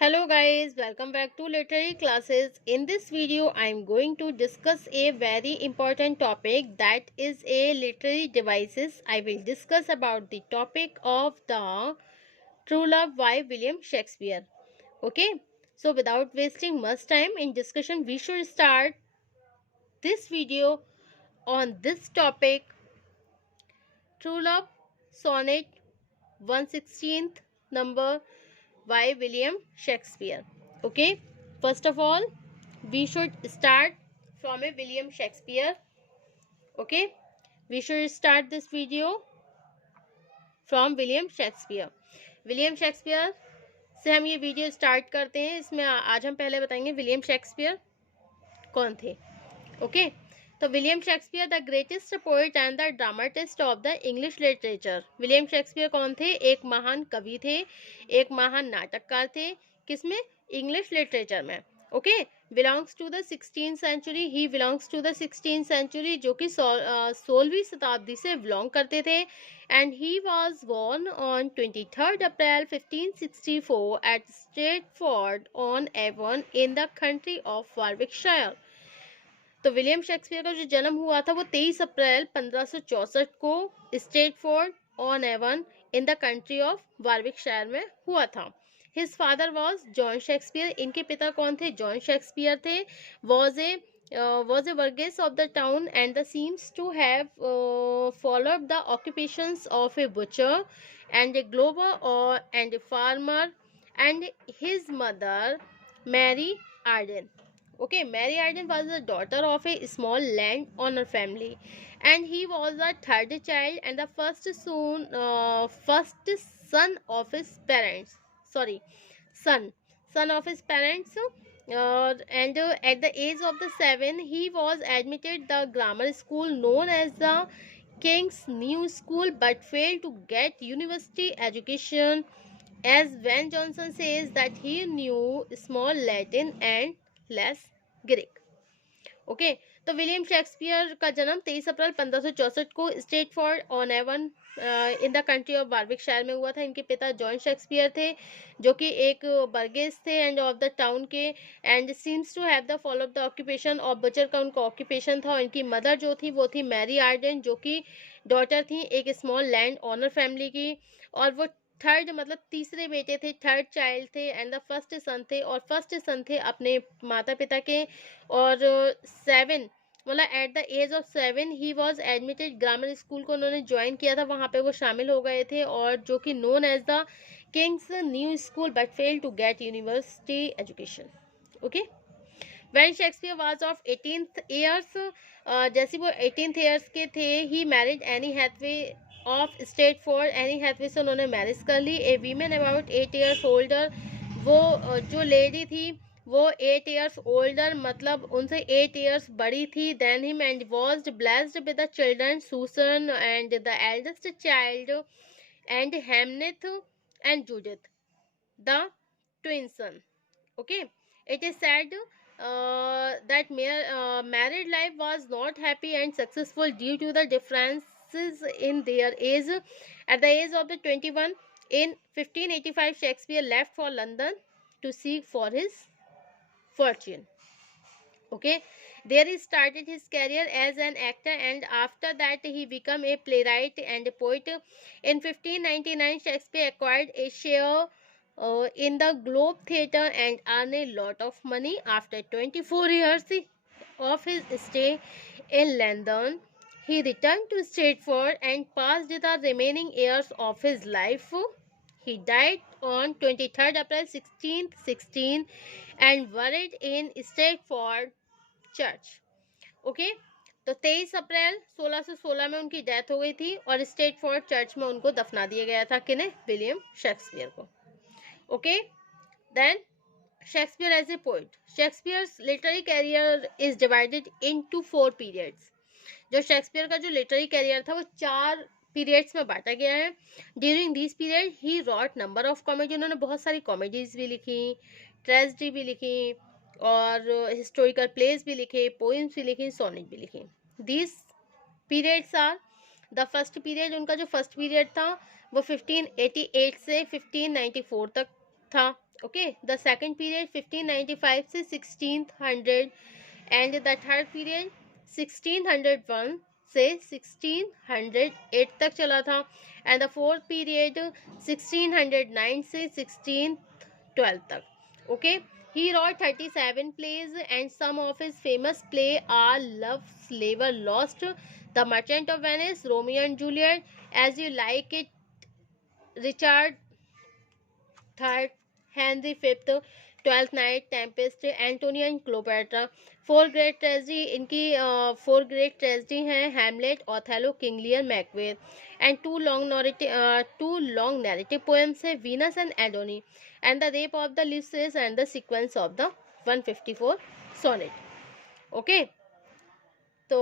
Hello guys, welcome back to Literary Classes. In this video, I am going to discuss a very important topic, that is a literary devices. I will discuss about the topic of the True Love by William Shakespeare. Okay, so without wasting much time in discussion, we should start this video on this topic, True Love Sonnet 116th number by William Shakespeare. Okay, first of all, we should start from a William Shakespeare. Okay, we should start this video from William Shakespeare. William Shakespeare से हम ये video start करते हैं. इसमें आज हम पहले बताएंगे विलियम शेक्सपियर कौन थे. ओके, तो William Shakespeare the greatest poet and the dramatist of the English literature. William Shakespeare कौन थे? एक महान कवि थे, एक महान नाटककार थे. किसमें? इंग्लिश लिटरेचर में. Okay, belongs to the 16th century. He belongs to the 16th century, जो कि 16वीं शताब्दी से बिलोंग करते थे. And he was born on 23 April 1564 at Stratford on Avon in the country of Warwickshire. तो विलियम शेक्सपियर का जो जन्म हुआ था वो 23 अप्रैल 1564 को Stratford on Avon in the country of Warwickshire में हुआ था. His father was John Shakespeare. इनके पिता कौन थे? जॉन शेक्सपियर थे. Was a burgess of the town and seems to have followed the occupations of a butcher and a glover and a farmer. And his mother, Mary Arden. Okay, Mary Arden was the daughter of a small landowner family, and he was the third child and the first son of his parents. Sorry, son of his parents. And at the age of the 7, he was admitted the grammar school known as the King's New School, but failed to get university education, as Van Johnson says that he knew small Latin and less Greek. Okay, तो William Shakespeare का जन्म 23 April 1564 को Stratford on Avon in the country of Warwickshire में हुआ था. इनके पिता John Shakespeare थे, जो कि एक बर्गेस थे एंड ऑफ द टाउन के, and seems to have the follow the occupation of butcher का उनका ऑक्यूपेशन था. और इनकी मदर जो थी वो थी मैरी आर्डन, जो कि डॉटर थी एक स्मॉल लैंड ऑनर फैमिली की. और वो थर्ड मतलब तीसरे बेटे थे, थर्ड चाइल्ड थे एंड द फर्स्ट सन थे. और फर्स्ट सन थे अपने माता पिता के. और 7 मतलब at the age of 7 he was admitted grammar school को उन्होंने ज्वाइन किया था, वहाँ पे वो शामिल हो गए थे, और जो कि known as the king's new school but fail to get university education. Okay, when Shakespeare was of 18th years, जैसे वो 18th ईयर्स के थे, he married Anne Hathaway of Stratford. Anne Hathaway से उन्होंने मैरिज कर ली. A women about 8 years older. वो जो लेडी थी वो 8 ईयर्स ओल्डर मतलब उनसे 8 ईयर्स बड़ी थी then him, and was blessed with the children Susan and the eldest child and Hamnet and Judith the twin son. Okay, it is said that married life was not happy and successful due to the differences in their age. At the age of the 21 in 1585, Shakespeare left for London to seek for his fortune. Okay, there he started his career as an actor, and after that he became a playwright and a poet. In 1599, Shakespeare acquired a share in the Globe Theatre and earned a lot of money. After 24 years of his stay in London, he returned to Stratford and passed the remaining years of his life. He died on 23rd April 1616 and buried in Stratford church. Okay, तो 23 अप्रैल 1616 में उनकी डेथ हो गई थी और Stratford church में उनको दफना दिया गया था. किन्हें? विलियम शेक्सपियर को. Okay, then Shakespeare as a poet. Shakespeare's literary career is divided into 4 periods. जो शेक्सपियर का जो लिटरेरी कैरियर था वो 4 पीरियड्स में बांटा गया है. During this period he wrote number of comedy. उन्होंने बहुत सारी कॉमेडीज भी लिखी, ट्रेजेडी भी लिखी, और हिस्टोरिकल प्लेस भी लिखे, पोइम्स भी लिखी, सोनेट भी लिखी. This periods are the first period. उनका जो फर्स्ट पीरियड था वो 1588 से 1594 तक था. Okay, the second period 1595 से 1600, and the third period 1601 से 1608 तक चला था, and the fourth period 1609 से 1612 तक. Okay, he wrote 37 plays, and some of his famous plays are Love's Labour Lost, The Merchant of Venice, Romeo and Juliet, As You Like It, Richard III, Henry V, Twelfth Night, Tempest, Antonio and Cleopatra. Four great tragedy, इनकी four great tragedy हैं Hamlet, Othello, King Lear, Macbeth. And two long narrative poems है Venus and Adonis, and the rape of the Lucrece, and the sequence of the 154 sonnet. Okay, so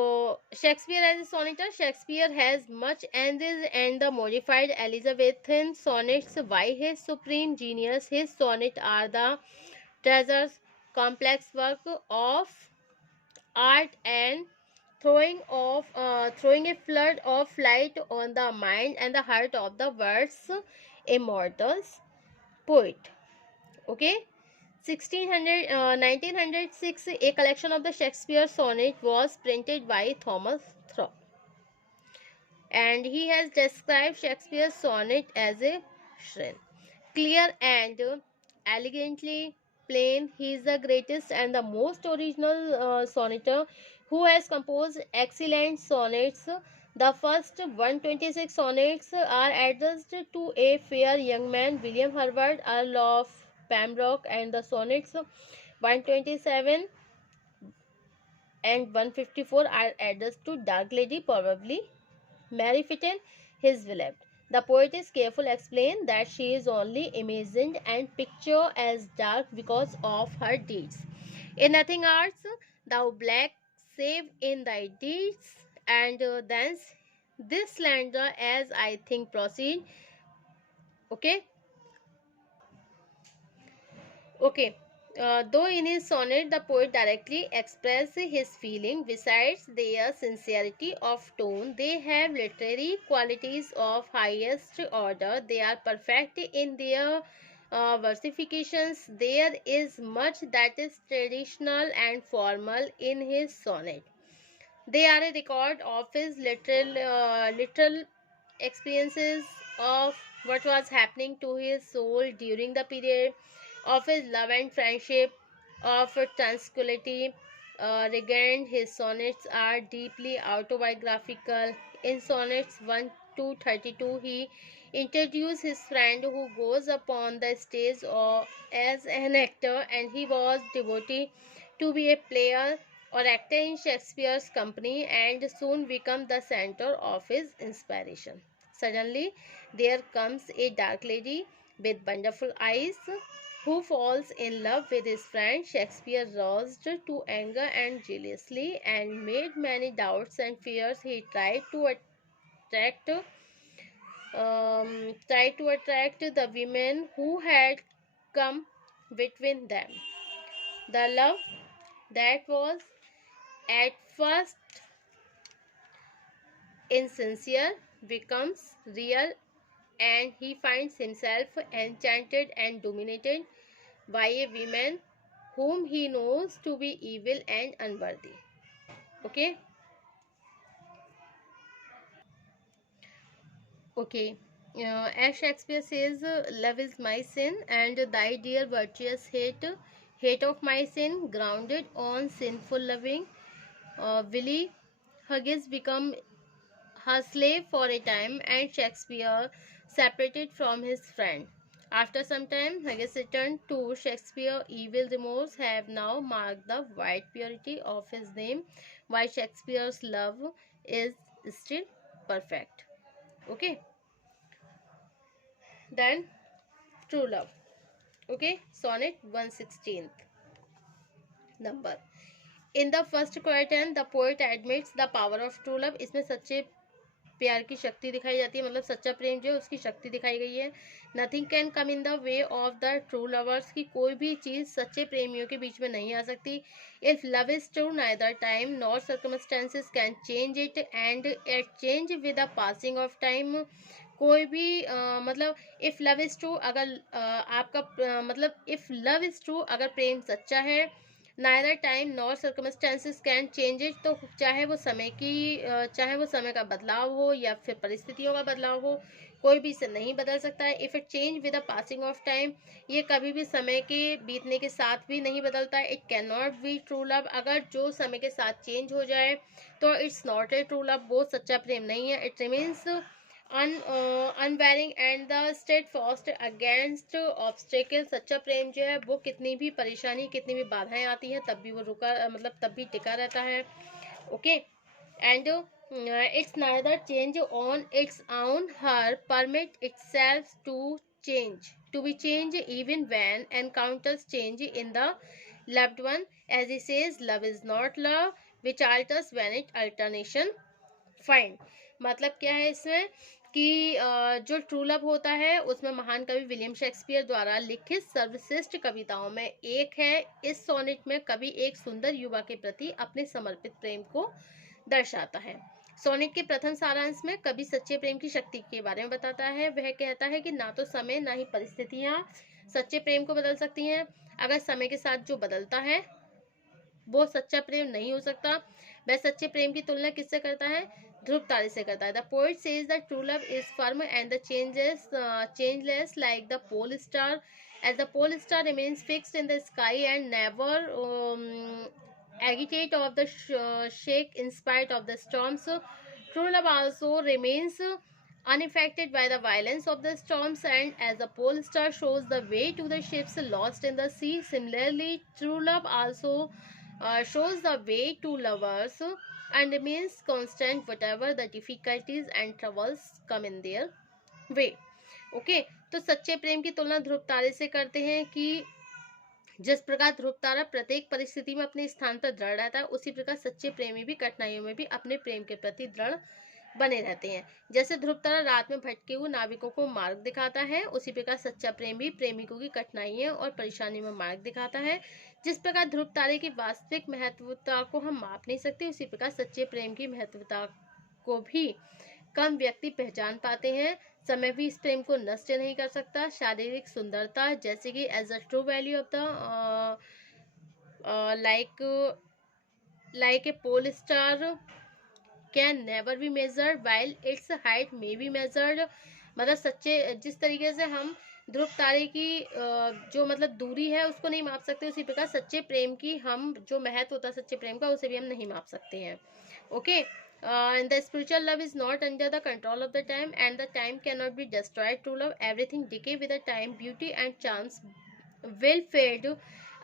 Shakespeare as a sonneter, Shakespeare has much enriched and the modified Elizabethan sonnets by his supreme genius. His sonnets are the treasures, complex work of art, and throwing a flood of light on the mind and the heart of the world's immortal poet. Okay. 1906, a collection of the Shakespeare sonnet was printed by Thomas Thorpe, and he has described Shakespeare's sonnet as a shrine, clear and elegantly plain. He is the greatest and the most original sonneter who has composed excellent sonnets. The first 126 sonnets are addressed to a fair young man, William Herbert, Earl of Pembroke, and the sonnets 127 and 154 are addressed to Dark Lady, probably Mary Fitton, his beloved. The poet is careful to explain that she is only imagined and pictured as dark because of her deeds. In nothing arts, thou black, save in thy deeds, and thence this slander, as I think, proceed. Okay. Okay. Though in his sonnet the poet directly expresses his feeling, besides their sincerity of tone, they have literary qualities of highest order. They are perfect in their versifications. There is much that is traditional and formal in his sonnet. They are a record of his literal experiences of what was happening to his soul during the period of his love and friendship, of tranquility. Regarding his sonnets are deeply autobiographical. In sonnets 1 to 32, he introduced his friend who goes upon the stage as an actor, and he was devoted to be a player or actor in Shakespeare's company, and soon become the center of his inspiration. Suddenly, there comes a dark lady with wonderful eyes who falls in love with his friend. Shakespeare roused to anger and jealousy and made many doubts and fears. He attract tried to attract the women who had come between them. The love that was at first insincere becomes real, and he finds himself enchanted and dominated by a woman whom he knows to be evil and unworthy. Okay. Okay. As Shakespeare says, love is my sin, and thy dear virtuous hate of my sin, grounded on sinful loving. Willie Huggins become her slave for a time, and Shakespeare separated from his friend. After some time, Huggins returned to Shakespeare. Evil remorse have now marked the white purity of his name, while Shakespeare's love is still perfect. Okay. Then true love. Okay. Sonnet 116th number. In the first quatrain, the poet admits the power of true love. इसमें सच्चे प्यार की शक्ति दिखाई जाती है, मतलब सच्चा प्रेम जो है उसकी शक्ति दिखाई गई है. Nothing can come in the way of the true lovers, की कोई भी चीज़ सच्चे प्रेमियों के बीच में नहीं आ सकती. If love is true, neither time nor circumstances can change it, and it change with the passing of time. कोई भी मतलब इफ लव इज ट्रू, अगर आपका मतलब इफ लव इज ट्रू, अगर प्रेम सच्चा है, neither time nor circumstances can change it, तो चाहे वो समय का बदलाव हो या फिर परिस्थितियों का बदलाव हो, कोई भी इसे नहीं बदल सकता है। If it change with the passing of time, ये कभी भी समय के बीतने के साथ भी नहीं बदलता है। It can not be true love, अगर जो समय के साथ चेंज हो जाए तो it's not a true love, वो सच्चा प्रेम नहीं है। It remains unwavering and the steadfast against obstacle, सच्चा प्रेम जो है वो कितनी भी परेशानी, कितनी भी बाधाएं आती हैं तब भी वो मतलब तब भी टिका रहता है। Okay, and it's neither change on it's own, her permit itself to be changed even when encounters change in the loved one, as he says love is not love which alters when it alternation find। मतलब क्या है इसमें कि जो true love होता है उसमें महान कवि विलियम शेक्सपियर द्वारा लिखित सर्वश्रेष्ठ कविताओं में एक है। इस सोनेट में कवि एक सुंदर युवा के प्रति अपने समर्पित प्रेम को दर्शाता है। सोनेट के प्रथम सारांश में कवि सच्चे प्रेम की शक्ति के बारे में बताता है। वह कहता है कि ना तो समय ना ही परिस्थितियां सच्चे प्रेम को बदल सकती हैं। अगर समय के साथ जो बदलता है वो सच्चा प्रेम नहीं हो सकता। वह सच्चे प्रेम की तुलना किससे करता है? ध्रुव तारे से करता है। The poet says that true love is firm and the changeless like the pole star, as the pole star remains fixed in the sky and never agitate of the shake in spite of the storms. True love also remains unaffected by the violence of the storms, and as the pole star shows the way to the ships lost in the sea, similarly true love also shows the way to lovers and remains constant whatever the difficulties and troubles come in their way. Okay, तो सच्चे प्रेम की तुलना ध्रुव तारे से करते हैं कि जिस प्रकार ध्रुव तारा प्रत्येक परिस्थिति में अपने स्थान पर दृढ़ रहता है, उसी प्रकार सच्चे प्रेमी भी कठिनाइयों में भी अपने प्रेम के प्रति दृढ़ बने रहते हैं। जैसे ध्रुव तारा रात में भटके हुए नाविकों को मार्ग दिखाता है, उसी प्रकार सच्चा प्रेम भी प्रेमिकों की कठिनाइयों और परेशानी में मार्ग दिखाता है। जिस प्रकार ध्रुव तारे की वास्तविक महत्वता को हम माप नहीं सकते, उसी प्रकार सच्चे प्रेम की महत्वता को भी कम व्यक्ति पहचान पाते हैं। समय भी इस प्रेम को नष्ट नहीं कर सकता। शारीरिक सुंदरता, जैसे कि as a true value of the like a pole star can never be measured while its height may be measured। मतलब सच्चे जिस तरीके से हम ध्रुव तारे की जो मतलब दूरी है उसको नहीं माप सकते, उसी प्रकार सच्चे प्रेम की हम जो महत्व होता है सच्चे प्रेम का, उसे भी हम नहीं माप सकते हैं। Okay, and the spiritual love is not under the control of the time, and the time cannot be destroyed. True love, everything decay with the time, beauty and charms will fade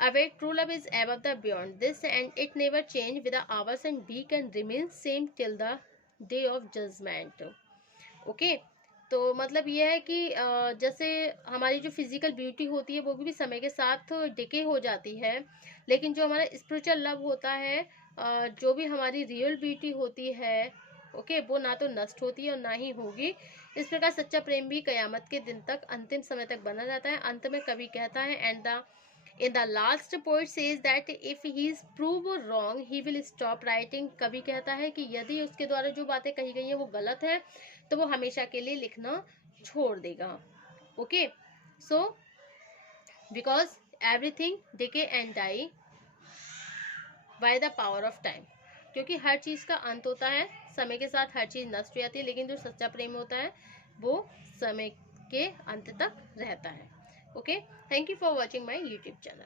away. True love is above the beyond this, and it never change with the hours, and be can remain same till the day of judgment. Okay, तो मतलब ये है कि जैसे हमारी जो physical beauty होती है वो भी समय के साथ डिके हो जाती है, लेकिन जो हमारा स्पिरिचुअल लव होता है, जो भी हमारी रियल ब्यूटी होती है, ओके, वो ना तो नष्ट होती है और ना ही होगी। इस प्रकार सच्चा प्रेम भी कयामत के दिन तक, अंतिम समय तक बना रहता है। अंत में कवि कहता है, and the in the last poet says that if he is proved wrong he will stop writing। कवि कहता है कि यदि उसके द्वारा जो बातें कही गई हैं वो गलत है तो वो हमेशा के लिए लिखना छोड़ देगा। Okay, so because everything decay and die by the power of time, क्योंकि हर चीज़ का अंत होता है, समय के साथ हर चीज़ नष्ट हो जाती है, लेकिन जो सच्चा प्रेम होता है वो समय के अंत तक रहता है। Okay, thank you for watching my YouTube channel.